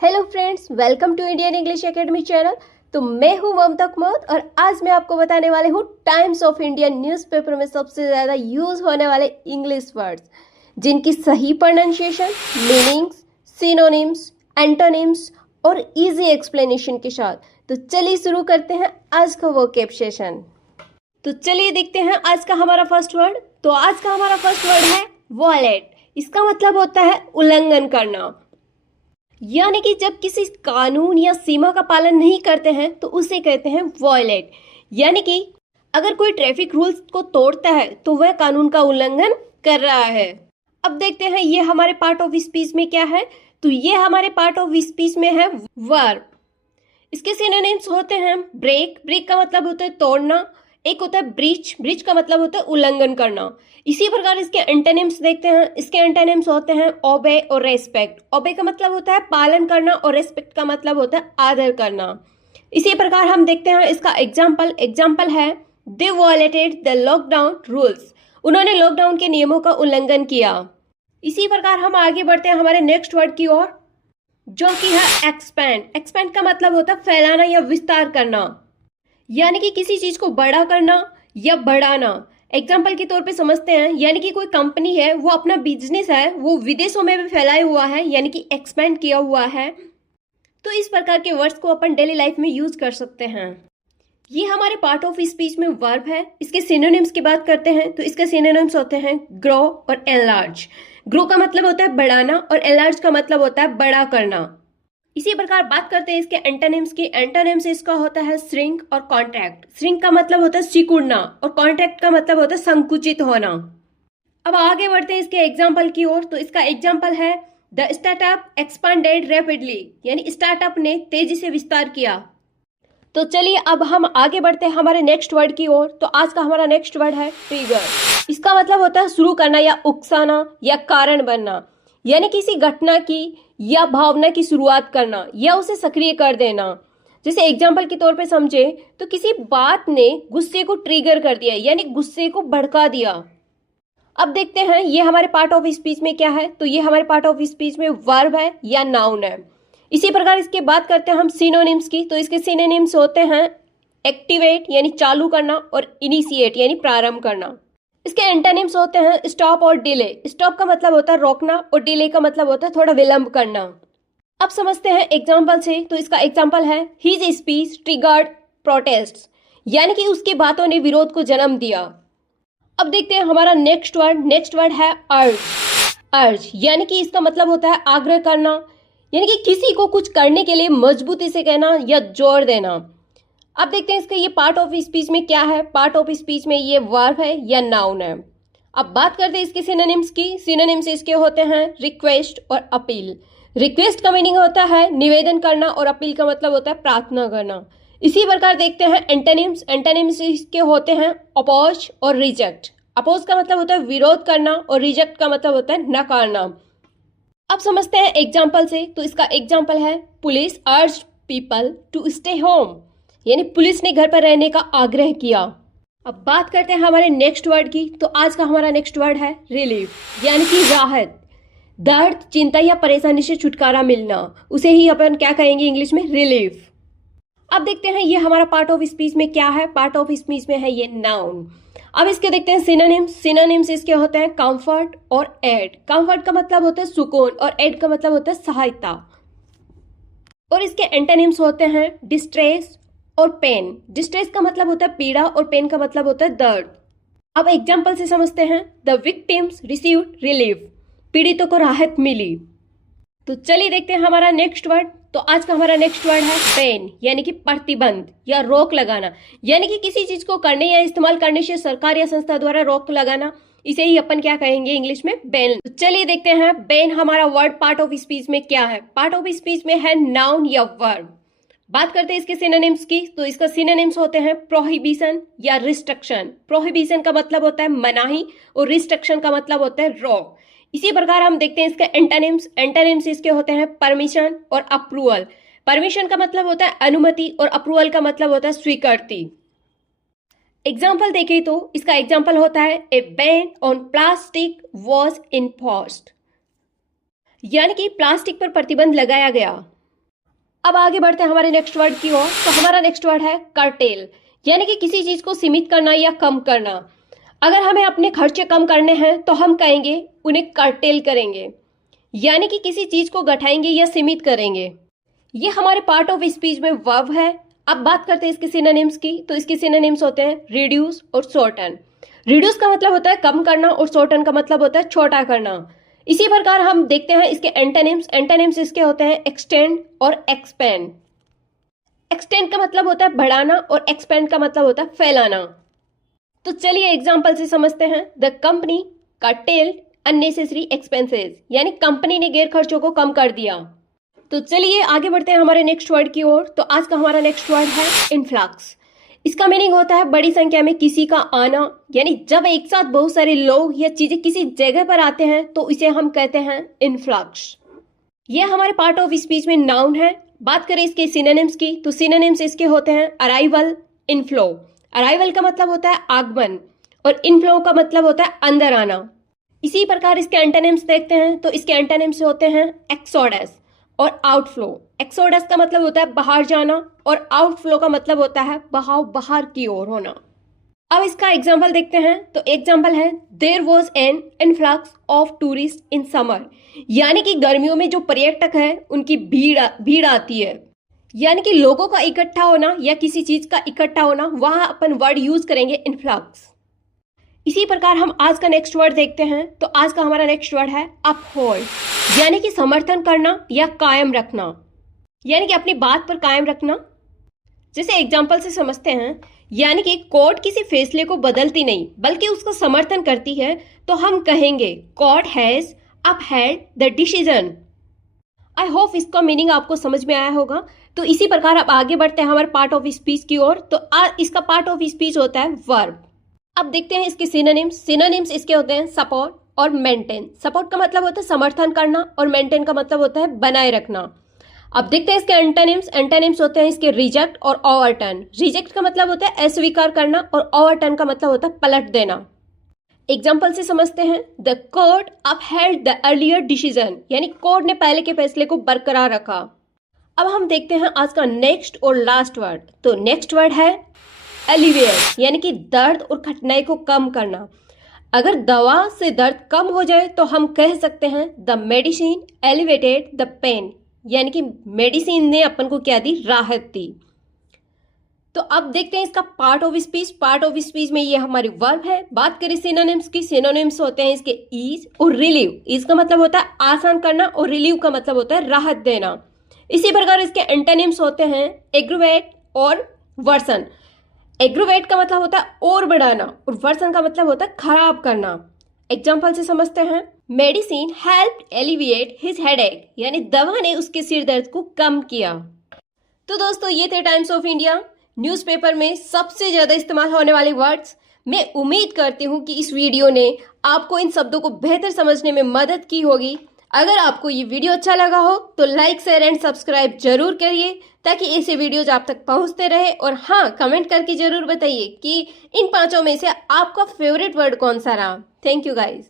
Hello friends, welcome to Indian English academy channel. तो मैं हूं ममता कुमार और आज मैं आपको बताने वाले हूं टाइम्स ऑफ इंडिया न्यूज़पेपर में सबसे ज़्यादा यूज होने वाले इंग्लिश वर्ड्स, जिनकी सही प्रोनाउंसिएशन, मीनिंग्स, सिनोनिम्स, एंटोनिम्स और इजी एक्सप्लेनेशन के साथ। तो चलिए शुरू करते हैं आज का वोकैब सेशन। तो चलिए देखते हैं आज का हमारा फर्स्ट वर्ड। तो आज का हमारा फर्स्ट वर्ड है वॉयलेट। इसका मतलब होता है उल्लंघन करना, यानी कि जब किसी कानून या सीमा का पालन नहीं करते हैं तो उसे कहते हैं वॉयलेट। यानी कि अगर कोई ट्रैफिक रूल्स को तोड़ता है तो वह कानून का उल्लंघन कर रहा है। अब देखते हैं ये हमारे पार्ट ऑफ स्पीच में क्या है। तो ये हमारे पार्ट ऑफ स्पीच में है वर्ब। इसके सिनोनिम्स होते हैं ब्रेक। ब्रेक का मतलब होता है तोड़ना। एक होता है ब्रीच। ब्रीच का मतलब होता है उल्लंघन करना। इसी प्रकार इसके एंटोनिम्स देखते हैं। इसके एंटोनिम्स होते हैं ओबे और रेस्पेक्ट। ओबे का मतलब होता है पालन करना और रेस्पेक्ट का मतलब होता है आदर करना। इसी प्रकार हम देखते हैं इसका एग्जाम्पल है दे वॉयलेटेड द लॉकडाउन रूल्स। उन्होंने लॉकडाउन के नियमों का उल्लंघन किया। इसी प्रकार हम आगे बढ़ते हैं हमारे नेक्स्ट वर्ड की ओर, जो कि है एक्सपैंड। एक्सपैंड का मतलब होता है फैलाना या विस्तार करना, यानी कि किसी चीज को बड़ा करना या बढ़ाना। एग्जाम्पल के तौर पे समझते हैं, यानी कि कोई कंपनी है, वो अपना बिजनेस है वो विदेशों में भी फैलाया हुआ है, यानी कि एक्सपेंड किया हुआ है। तो इस प्रकार के वर्ड्स को अपन डेली लाइफ में यूज कर सकते हैं। ये हमारे पार्ट ऑफ स्पीच में वर्ब है। इसके सिनोनिम्स की बात करते हैं तो इसके सिनोनिम्स होते हैं ग्रो और एनलार्ज। ग्रो का मतलब होता है बढ़ाना और एनलार्ज का मतलब होता है बड़ा करना। इसी प्रकार बात करते हैं इसके एंटोनिम्स की। एंटोनिम्स इसका होता है श्रिंक और कॉन्ट्रैक्ट। श्रिंक का मतलब होता है सिकुड़ना और कॉन्ट्रैक्ट का मतलब होता है संकुचित होना। अब आगे बढ़ते हैं इसके एग्जाम्पल की ओर। तो इसका एग्जाम्पल है द स्टार्टअप एक्सपांडेड रैपिडली, यानी स्टार्टअप ने तेजी से विस्तार किया। तो चलिए अब हम आगे बढ़ते हैं हमारे नेक्स्ट वर्ड की ओर। तो आज का हमारा नेक्स्ट वर्ड है ट्रिगर। इसका मतलब होता है शुरू करना या उकसाना या कारण बनना, यानी किसी घटना की या भावना की शुरुआत करना या उसे सक्रिय कर देना। जैसे एग्जाम्पल के तौर पे समझे तो किसी बात ने गुस्से को ट्रिगर कर दिया, यानी गुस्से को भड़का दिया। अब देखते हैं ये हमारे पार्ट ऑफ स्पीच में क्या है। तो ये हमारे पार्ट ऑफ स्पीच में वर्ब है या नाउन है। इसी प्रकार इसके बात करते हैं हम सिनोनिम्स की। तो इसके सिनोनिम्स होते हैं एक्टिवेट यानी चालू करना और इनिशिएट यानी प्रारंभ करना। इसके एंटोनिम्स होते हैं स्टॉप और डिले। स्टॉप का मतलब होता है रोकना और डिले का मतलब होता है थोड़ा विलंब करना। अब समझते हैं एग्जाम्पल से। तो इसका एग्जाम्पल है हिज स्पीच ट्रिगर्ड प्रोटेस्ट, यानी कि उसकी बातों ने विरोध को जन्म दिया। अब देखते हैं हमारा नेक्स्ट वर्ड है अर्ज। अर्ज यानी कि इसका मतलब होता है आग्रह करना, यानी कि किसी को कुछ करने के लिए मजबूती से कहना या जोर देना। अब देखते हैं इसका ये पार्ट ऑफ स्पीच में क्या है। पार्ट ऑफ स्पीच में ये वर्ब है या नाउन है। अब बात करते हैं इसके सिनोनिम्स की। सिनोनिम्स इसके होते हैं रिक्वेस्ट और अपील। रिक्वेस्ट का मीनिंग होता है निवेदन करना और अपील का मतलब होता है प्रार्थना करना। इसी प्रकार देखते हैं एंटोनिम्स। एंटोनिम्स इसके होते हैं अपोज और रिजेक्ट। अपोज का मतलब होता है विरोध करना और रिजेक्ट का मतलब होता है नकारना। अब समझते हैं एग्जाम्पल से। तो इसका एग्जाम्पल है police urged people to stay home, यानी पुलिस ने घर पर रहने का आग्रह किया। अब बात करते हैं हमारे नेक्स्ट वर्ड की। तो आज का हमारा नेक्स्ट वर्ड है रिलीफ, यानी कि राहत। दर्द, चिंता या परेशानी से छुटकारा मिलना, उसे ही अपन क्या कहेंगे इंग्लिश में, रिलीफ। अब देखते हैं ये हमारा पार्ट ऑफ स्पीच में क्या है। पार्ट ऑफ स्पीच में है ये नाउन। अब इसके देखते हैं सिनोनिम्स। सिनोनिम्स इसके होते हैं कंफर्ट और एड। कंफर्ट का मतलब होता है सुकून और एड का मतलब होता है सहायता। और इसके एंटोनिम्स होते हैं डिस्ट्रेस और पेन। डिस्ट्रेस का मतलब होता है पीड़ा और पेन का मतलब होता है दर्द। अब एग्जाम्पल से समझते हैं द विक्टिम्स रिसीव्ड रिलीफ, पीड़ितों को राहत मिली। तो चलिए देखते हैं हमारा नेक्स्ट वर्ड। तो आज का हमारा नेक्स्ट वर्ड है बैन, यानी कि प्रतिबंध या रोक लगाना, यानी कि किसी चीज को करने या इस्तेमाल करने से सरकार या संस्था द्वारा रोक लगाना, इसे ही अपन क्या कहेंगे इंग्लिश में, बैन। तो चलिए देखते हैं बैन हमारा वर्ड पार्ट ऑफ स्पीच में क्या है। पार्ट ऑफ स्पीच में है नाउन या वर्ब। बात करते हैं इसके सिनोनिम्स की। तो इसका सिनोनिम्स होते हैं प्रोहिबिशन या रिस्ट्रिक्शन। प्रोहिबिशन का मतलब होता है मनाही और रिस्ट्रिक्शन का मतलब होता है रोक। इसी प्रकार हम देखते हैं इसके एंटोनिम्स। एंटोनिम्स इसके होते हैं परमिशन और अप्रूवल। परमिशन का मतलब होता है अनुमति और अप्रूवल का मतलब होता है स्वीकृति। एग्जाम्पल देखें तो इसका एग्जाम्पल होता है a ban on plastic was enforced, यानी कि प्लास्टिक पर प्रतिबंध लगाया गया। अब आगे बढ़ते हैं हमारे नेक्स्ट वर्ड की ओर। तो हमारा नेक्स्ट वर्ड है कर्टेल, यानी कि किसी चीज को सीमित करना या कम करना। अगर हमें अपने खर्चे कम करने हैं तो हम कहेंगे उन्हें कर्टेल करेंगे, यानी कि किसी चीज को घटाएंगे या सीमित करेंगे। ये हमारे पार्ट ऑफ स्पीच में वर्ब है। अब बात करते हैं इसके सिनोनिम्स की। तो इसके सिनोनिम्स होते हैं रिड्यूस और शॉर्टन। रिड्यूस का मतलब होता है कम करना और शॉर्टन का मतलब होता है छोटा करना। इसी प्रकार हम देखते हैं इसके एंटोनिम्स। एंटोनिम्स इसके होते हैं एक्सटेंड और एक्सपेंड। एक्सटेंड का मतलब होता है बढ़ाना और एक्सपेंड का मतलब होता है फैलाना। तो चलिए एग्जांपल से समझते हैं। The company curtailed unnecessary expenses, यानी कंपनी ने गैर खर्चों को कम कर दिया। तो चलिए आगे बढ़ते हैं हमारे नेक्स्ट वर्ड की ओर। तो आज का हमारा नेक्स्ट वर्ड है इन्फ्लक्स। इसका मीनिंग होता है बड़ी संख्या में किसी का आना, यानी जब एक साथ बहुत सारे लोग या चीजें किसी जगह पर आते हैं तो इसे हम कहते हैं इन्फ्लक्स। यह हमारे पार्ट ऑफ स्पीच में नाउन है। बात करें इसके सिनोनिम्स की। तो सिनोनिम्स इसके होते हैं अराइवल, इनफ्लो। अराइवल का मतलब होता है आगमन और इनफ्लो का मतलब होता है अंदर आना। इसी प्रकार इसके एंटोनिम्स देखते हैं। तो इसके एंटोनिम्स होते हैं एक्सोडस और आउटफ्लो। एक्सोडस का मतलब होता है बाहर जाना और आउटफ्लो का मतलब होता है बहाव बाहर की ओर होना। अब इसका एग्जाम्पल देखते हैं। तो एग्जाम्पल है there was an influx of tourist in summer, यानी कि गर्मियों में जो पर्यटक है उनकी भीड़ आती है, यानी कि लोगों का इकट्ठा होना या किसी चीज का इकट्ठा होना, वहां अपन वर्ड यूज करेंगे इन्फ्लक्स। इसी प्रकार हम आज का नेक्स्ट वर्ड देखते हैं। तो आज का हमारा नेक्स्ट वर्ड है अपहोल्ड, यानी कि समर्थन करना या कायम रखना, यानी कि अपनी बात पर कायम रखना। जैसे एग्जांपल से समझते हैं, यानी कि कोर्ट किसी फैसले को बदलती नहीं बल्कि उसका समर्थन करती है, तो हम कहेंगे court has upheld the decision. I hope इसका मीनिंग आपको समझ में आया होगा। तो इसी प्रकार अब आगे बढ़ते हैं हमारे पार्ट ऑफ स्पीच की ओर। तो इसका पार्ट ऑफ स्पीच होता है वर्ब। अब देखते हैं इसके सिनोनिम्स। सिनोनिम्स इसके होते हैं सपोर्ट और मेंटेन। सपोर्ट का मतलब होता है समर्थन करना और मेंटेन का मतलब होता है बनाए रखना। अब देखते हैं इसके एंटोनिम्स। एंटोनिम्स होते हैं इसके रिजेक्ट और ओवरटर्न। रिजेक्ट का मतलब होता है अस्वीकार करना और ओवरटर्न का मतलब होता है पलट देना। एग्जाम्पल से समझते हैं। The court upheld the earlier decision, यानी कोर्ट ने पहले के फैसले को बरकरार रखा। अब हम देखते हैं आज का नेक्स्ट और लास्ट वर्ड। तो नेक्स्ट वर्ड है एलिविएट, यानी कि दर्द और कठिनाई को कम करना। अगर दवा से दर्द कम हो जाए तो हम कह सकते हैं the medicine elevated the pain, यानी कि मेडिसिन ने अपन को क्या दी, राहत दी। तो अब देखते हैं इसका part of speech. Part of speech में ये हमारी वर्ब है। बात करें सिनोनिम्स की। सिनोनिम्स होते हैं इसके ईज और रिलीव। ईज का मतलब होता है आसान करना और रिलीव का मतलब होता है राहत देना। इसी प्रकार इसके एंटोनिम्स होते हैं एग्रोवेट और वर्सन। एग्रोवेट का मतलब होता है और बढ़ाना और वर्सन का मतलब होता है खराब करना। एग्जाम्पल से समझते हैं। Medicine helped alleviate his headache, यानी दवा ने उसके सिर दर्द को कम किया। तो दोस्तों ये थे टाइम्स ऑफ इंडिया न्यूज़पेपर में सबसे ज्यादा इस्तेमाल होने वाले वर्ड्स। मैं उम्मीद करती हूँ कि इस वीडियो ने आपको इन शब्दों को बेहतर समझने में मदद की होगी। अगर आपको ये वीडियो अच्छा लगा हो तो लाइक शेयर एंड सब्सक्राइब जरूर करिए ताकि ऐसे वीडियोज आप तक पहुंचते रहे। और हाँ, कमेंट करके जरूर बताइए कि इन पांचों में से आपका फेवरेट वर्ड कौन सा रहा। Thank you guys.